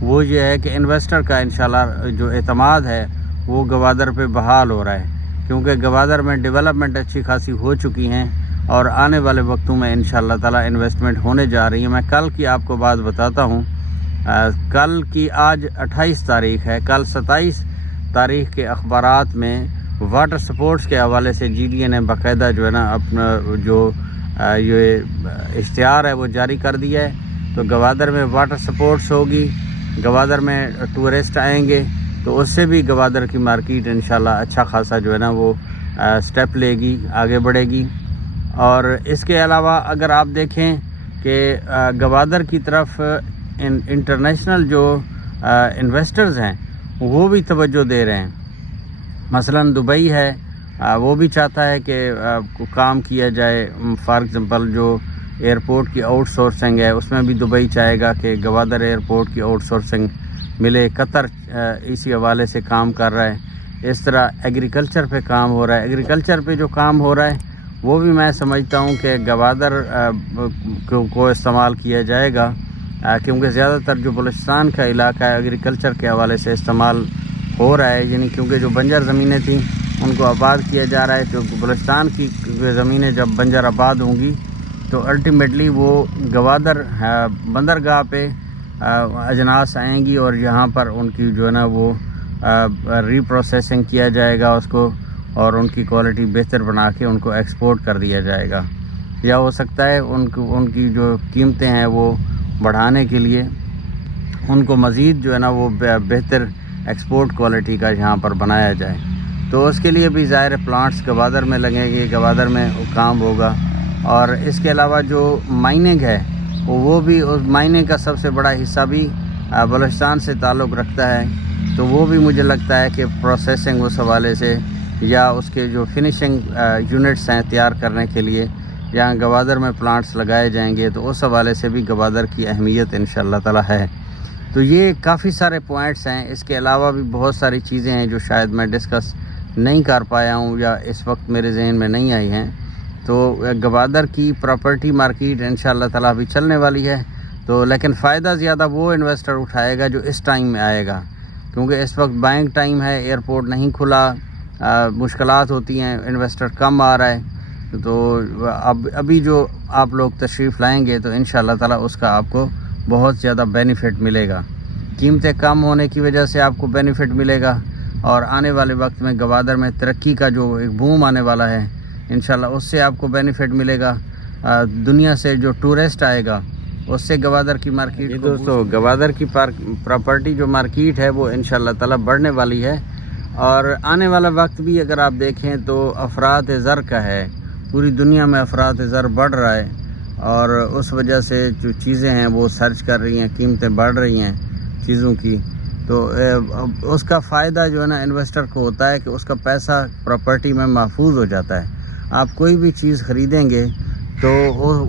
وہ یہ ہے کہ انویسٹر کا انشاءاللہ جو اعتماد ہے وہ گوادر پہ بحال ہو رہا ہے، کیونکہ گوادر میں ڈیولپمنٹ اچھی خاصی ہو چکی ہیں اور آنے والے وقتوں میں انشاءاللہ تعالی انویسٹمنٹ ہونے جا رہی ہے۔ میں کل کی آپ کو بات بتاتا ہوں، کل کی آج 28 تاریخ ہے، کل 27 تاریخ کے اخبارات میں واٹر سپورٹس کے حوالے سے جی ڈی اے نے باقاعدہ جو ہے نا اپنا جو یہ اشتہار ہے وہ جاری کر دیا ہے۔ تو گوادر میں واٹر سپورٹس ہوگی، گوادر میں ٹورسٹ آئیں گے، تو اس سے بھی گوادر کی مارکیٹ انشاءاللہ اچھا خاصا جو ہے نا وہ سٹیپ لے گی، آگے بڑھے گی۔ اور اس کے علاوہ اگر آپ دیکھیں کہ گوادر کی طرف انٹرنیشنل جو انویسٹرز ہیں وہ بھی توجہ دے رہے ہیں۔ مثلا دبئی ہے، وہ بھی چاہتا ہے کہ کام کیا جائے، فار ایگزامپل جو ایئرپورٹ کی آؤٹ سورسنگ ہے اس میں بھی دبئی چاہے گا کہ گوادر ایئرپورٹ کی آؤٹ سورسنگ ملے۔ قطر اسی حوالے سے کام کر رہا ہے۔ اس طرح ایگریکلچر پہ کام ہو رہا ہے، ایگریکلچر پہ جو کام ہو رہا ہے وہ بھی میں سمجھتا ہوں کہ گوادر کو استعمال کیا جائے گا، کیونکہ زیادہ تر جو بلوچستان کا علاقہ ہے ایگریکلچر کے حوالے سے استعمال ہو رہا ہے، یعنی کیونکہ جو بنجر زمینیں تھیں ان کو آباد کیا جا رہا ہے۔ تو بلوچستان کی زمینیں جب بنجر آباد ہوں گی تو الٹیمیٹلی وہ گوادر بندرگاہ پہ اجناس آئیں گی اور یہاں پر ان کی جو ہے نا وہ ری پروسیسنگ کیا جائے گا اس کو، اور ان کی کوالٹی بہتر بنا کے ان کو ایکسپورٹ کر دیا جائے گا، یا ہو سکتا ہے ان کی جو قیمتیں ہیں وہ بڑھانے کے لیے ان کو مزید جو ہے نا وہ بہتر ایکسپورٹ کوالٹی کا یہاں پر بنایا جائے۔ تو اس کے لیے بھی ظاہر پلانٹس گوادر میں لگیں گے، گوادر میں کام ہوگا۔ اور اس کے علاوہ جو مائننگ ہے وہ بھی، اس مائننگ کا سب سے بڑا حصہ بھی بلوچستان سے تعلق رکھتا ہے، تو وہ بھی مجھے لگتا ہے کہ پروسیسنگ اس حوالے سے یا اس کے جو فنیشنگ یونٹس ہیں تیار کرنے کے لیے جہاں گوادر میں پلانٹس لگائے جائیں گے، تو اس حوالے سے بھی گوادر کی اہمیت انشاءاللہ تعالی ہے۔ تو یہ کافی سارے پوائنٹس ہیں، اس کے علاوہ بھی بہت ساری چیزیں ہیں جو شاید میں ڈسکس نہیں کر پایا ہوں یا اس وقت میرے ذہن میں نہیں آئی ہیں۔ تو گوادر کی پراپرٹی مارکیٹ انشاءاللہ تعالی بھی چلنے والی ہے، تو لیکن فائدہ زیادہ وہ انویسٹر اٹھائے گا جو اس ٹائم میں آئے گا، کیونکہ اس وقت بائنگ ٹائم ہے، ایئرپورٹ نہیں کھلا، مشکلات ہوتی ہیں، انویسٹر کم آ رہا ہے۔ تو ابھی جو آپ لوگ تشریف لائیں گے تو انشاءاللہ تعالی اس کا آپ کو بہت زیادہ بینیفٹ ملے گا، قیمتیں کم ہونے کی وجہ سے آپ کو بینیفٹ ملے گا، اور آنے والے وقت میں گوادر میں ترقی کا جو ایک بوم آنے والا ہے انشاءاللہ اس سے آپ کو بینیفٹ ملے گا۔ دنیا سے جو ٹورسٹ آئے گا اس سے گوادر کی مارکیٹ کو دوستو گوادر کی پراپرٹی جو مارکیٹ ہے وہ انشاءاللہ تعالی بڑھنے والی ہے، اور آنے والا وقت بھی اگر آپ دیکھیں تو افراط زر کا ہے، پوری دنیا میں افراط زر بڑھ رہا ہے، اور اس وجہ سے جو چیزیں ہیں وہ سرچ کر رہی ہیں، قیمتیں بڑھ رہی ہیں چیزوں کی، تو اس کا فائدہ جو ہے نا انویسٹر کو ہوتا ہے کہ اس کا پیسہ پراپرٹی میں محفوظ ہو جاتا ہے۔ آپ کوئی بھی چیز خریدیں گے تو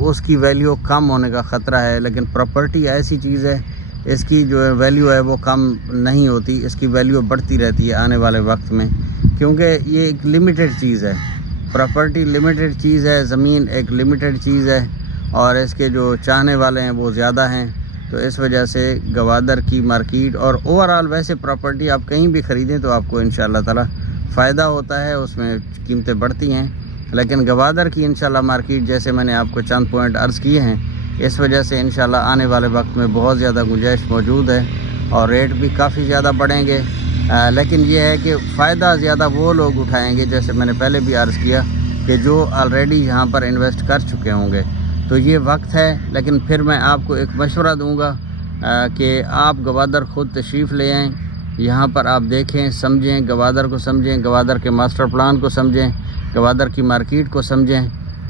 اس کی ویلیو کم ہونے کا خطرہ ہے، لیکن پراپرٹی ایسی چیز ہے اس کی جو ویلیو ہے وہ کم نہیں ہوتی، اس کی ویلیو بڑھتی رہتی ہے آنے والے وقت میں، کیونکہ یہ ایک لمیٹڈ چیز ہے، پراپرٹی لمیٹڈ چیز ہے، زمین ایک لمیٹڈ چیز ہے، اور اس کے جو چاہنے والے ہیں وہ زیادہ ہیں۔ تو اس وجہ سے گوادر کی مارکیٹ اور اوورآل ویسے پراپرٹی آپ کہیں بھی خریدیں تو آپ کو انشاءاللہ تعالی فائدہ ہوتا ہے، اس میں قیمتیں بڑھتی ہیں، لیکن گوادر کی انشاءاللہ مارکیٹ جیسے میں نے آپ کو چند پوائنٹ عرض کیے ہیں، اس وجہ سے انشاءاللہ آنے والے وقت میں بہت زیادہ گنجائش موجود ہے اور ریٹ بھی کافی زیادہ بڑھیں گے، لیکن یہ ہے کہ فائدہ زیادہ وہ لوگ اٹھائیں گے جیسے میں نے پہلے بھی عرض کیا کہ جو آلریڈی یہاں پر انویسٹ کر چکے ہوں گے۔ تو یہ وقت ہے، لیکن پھر میں آپ کو ایک مشورہ دوں گا کہ آپ گوادر خود تشریف لے آئیں، یہاں پر آپ دیکھیں، سمجھیں، گوادر کو سمجھیں، گوادر کے ماسٹر پلان کو سمجھیں، گوادر کی مارکیٹ کو سمجھیں،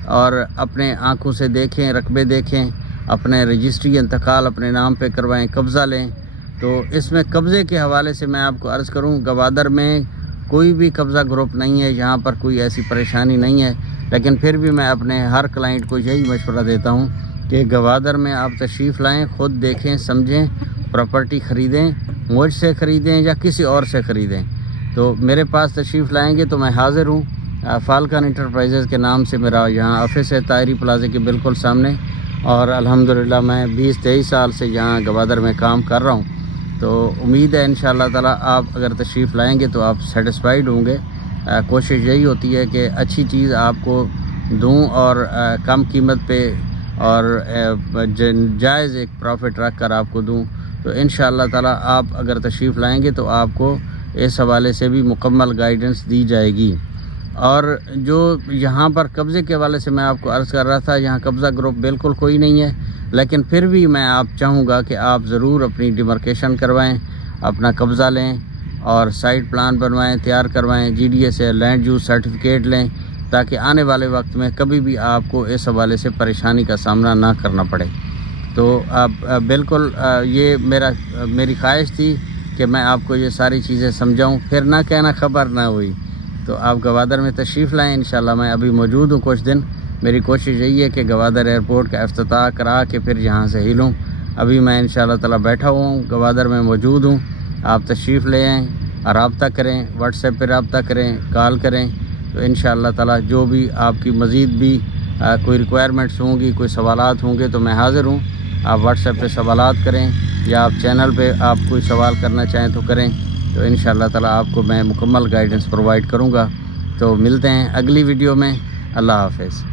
اور اپنے آنکھوں سے دیکھیں، رقبے دیکھیں، اپنے رجسٹری انتقال اپنے نام پہ کروائیں، قبضہ لیں۔ تو اس میں قبضے کے حوالے سے میں آپ کو عرض کروں، گوادر میں کوئی بھی قبضہ گروپ نہیں ہے، یہاں پر کوئی ایسی پریشانی نہیں ہے، لیکن پھر بھی میں اپنے ہر کلائنٹ کو یہی مشورہ دیتا ہوں کہ گوادر میں آپ تشریف لائیں، خود دیکھیں، سمجھیں، پراپرٹی خریدیں، مجھ سے خریدیں یا کسی اور سے خریدیں۔ تو میرے پاس تشریف لائیں گے تو میں حاضر ہوں، فالکن انٹرپرائزز کے نام سے میرا یہاں آفس ہے، طاہری پلازے کے بالکل سامنے، اور الحمدللہ میں 20-23 سال سے یہاں گوادر میں کام کر رہا ہوں۔ تو امید ہے انشاءاللہ تعالی آپ اگر تشریف لائیں گے تو آپ سیٹسفائیڈ ہوں گے. کوشش یہی ہوتی ہے کہ اچھی چیز آپ کو دوں اور کم قیمت پہ اور جائز ایک پروفٹ رکھ کر آپ کو دوں. تو انشاءاللہ تعالی آپ اگر تشریف لائیں گے تو آپ کو اس حوالے سے بھی مکمل گائیڈنس دی جائے گی. اور جو یہاں پر قبضے کے حوالے سے میں آپ کو عرض کر رہا تھا، یہاں قبضہ گروپ بالکل کوئی نہیں ہے، لیکن پھر بھی میں آپ چاہوں گا کہ آپ ضرور اپنی ڈیمارکیشن کروائیں، اپنا قبضہ لیں اور سائٹ پلان بنوائیں، تیار کروائیں، جی ڈی اے سے لینڈ یوز سرٹیفکیٹ لیں، تاکہ آنے والے وقت میں کبھی بھی آپ کو اس حوالے سے پریشانی کا سامنا نہ کرنا پڑے. تو بالکل یہ میری خواہش تھی کہ میں آپ کو یہ ساری چیزیں سمجھاؤں، پھر نہ کہنا خبر نہ ہوئی. تو آپ گوادر میں تشریف لائیں، انشاءاللہ میں ابھی موجود ہوں کچھ دن. میری کوشش یہی ہے کہ گوادر ایئرپورٹ کا افتتاح کرا کے پھر یہاں سے ہلوں. ابھی میں انشاءاللہ تعالی بیٹھا ہوا ہوں، گوادر میں موجود ہوں. آپ تشریف لے آئیں، رابطہ کریں، واٹس ایپ پہ رابطہ کریں، کال کریں. تو انشاءاللہ تعالی جو بھی آپ کی مزید بھی کوئی ریکوائرمنٹس ہوں گی، کوئی سوالات ہوں گے تو میں حاضر ہوں. آپ واٹس ایپ پہ سوالات کریں یا آپ چینل پہ آپ کوئی سوال کرنا چاہیں تو کریں. تو انشاءاللہ تعالی آپ کو میں مکمل گائیڈنس پرووائڈ کروں گا. تو ملتے ہیں اگلی ویڈیو میں. اللہ حافظ.